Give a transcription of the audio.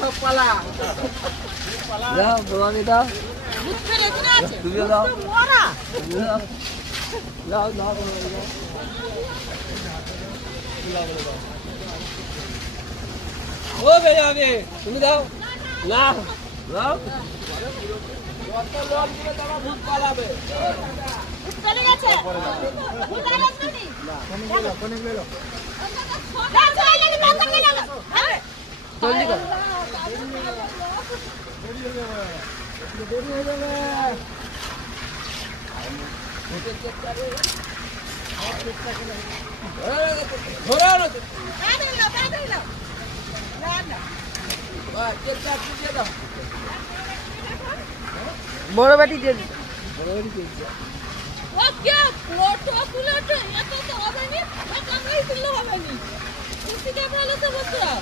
সব পালা যাও ভবানী দাও তুমিও দাও যাও যাও ও ভাই আমি তুমি দাও না দাও কত লোক দিলে তারা ভূত পালাবে চলে গেছে ভূত আর আসেনি না কোনে গেল না চলে গেল বন্ধ করে গেল জলদি কর দেরি হয়ে যাবে ভূতের চেক করে আর চেষ্টা করে ধরো না তাড়াতাড়ি নাও না না চেকটা দিয়ে দাও বড় বাটি দিয়ে বড় বাড়ি চেক ও क्या फोटो তুলেছে এত তো হবে না ক্যামেরাই তুললে হবে না কুস্তি ক্যামেরা লতে বন্ধুরা